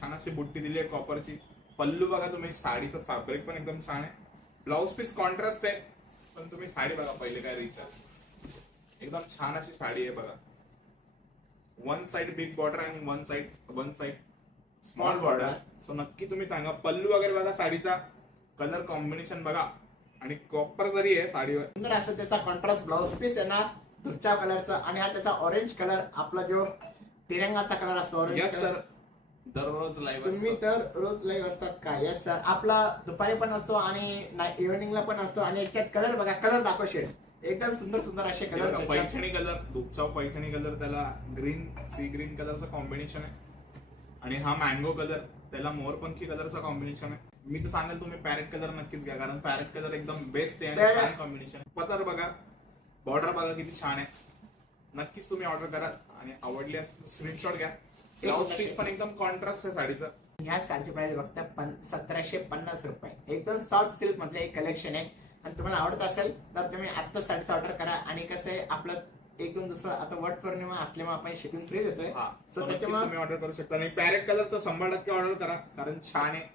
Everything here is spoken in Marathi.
छान अशी बुट्टी दिली आहे कॉपरची. पल्लू बघा तुम्ही, साडीचं फॅब्रिक पण एकदम छान आहे. ब्लाउज पीस कॉन्ट्रास्ट आहे, पण तुम्ही साडी बघा पहिले काय रिचार्ज. एकदम छान अशी साडी आहे बघा. वन साइड बिग बॉर्डर आणि one side small border. So नक्की तुम्ही सांगा. पल्लू वगैरे बघा, साडीचा कलर कॉम्बिनेशन बघा, आणि कॉपर जरी आहे साडीवर. सुंदर असं त्याचा कॉन्ट्रास्ट ब्लाउज पीस येणार दुरच्या कलरचा, आणि हा त्याचा ऑरेंज कलर, आपला जो तिरंगाचा कलर असतो ऑरेंज. यस सर, दररोज लाईव्ह तुम्ही तर रोज लाईव्ह असतात का? यस सर, आपला दुपारी पण असतो आणि इव्हिनिंगला पण असतो. आणि याच्यात कलर बघा, कलर दाखव शेड, एकदम सुंदर सुंदर असे कलर. पैठणी कलर, दुपचाव पैठणी कलर, त्याला ग्रीन सी ग्रीन कलरचं कॉम्बिनेशन आहे. आणि हा मँगो कलर, त्याला मोरपंखी कलरचा कॉम्बिनेशन आहे. मी तर सांगेल तुम्ही पॅरेट कलर नक्कीच घ्या, कारण पॅरेट कलर एकदम बेस्ट आहे आणि छान कॉम्बिनेशन. पदर बघा, बॉर्डर बघा किती छान आहे. नक्कीच तुम्ही ऑर्डर करा आणि आवडली असेल स्क्रीनशॉट घ्या. ब्लाउज पीस पण एकदम कॉन्ट्रास्ट आहे साडीचं. ह्या साडीची प्राइस फक्त 1750 रुपये. एकदम सॉफ्ट सिल्क मधलं एक कलेक्शन आहे, आणि तुम्हाला आवडत असेल तर तुम्ही आता साडीचा ऑर्डर करा. आणि कसं आहे, आपलं एक दोन दिवस आता वट पौर्णिमा असल्यामुळे आपण शिपिंग फ्री देतोय, तुम्ही ऑर्डर करू शकता. आणि पॅरेट कलर तर 100% ऑर्डर करा, कारण छान आहे.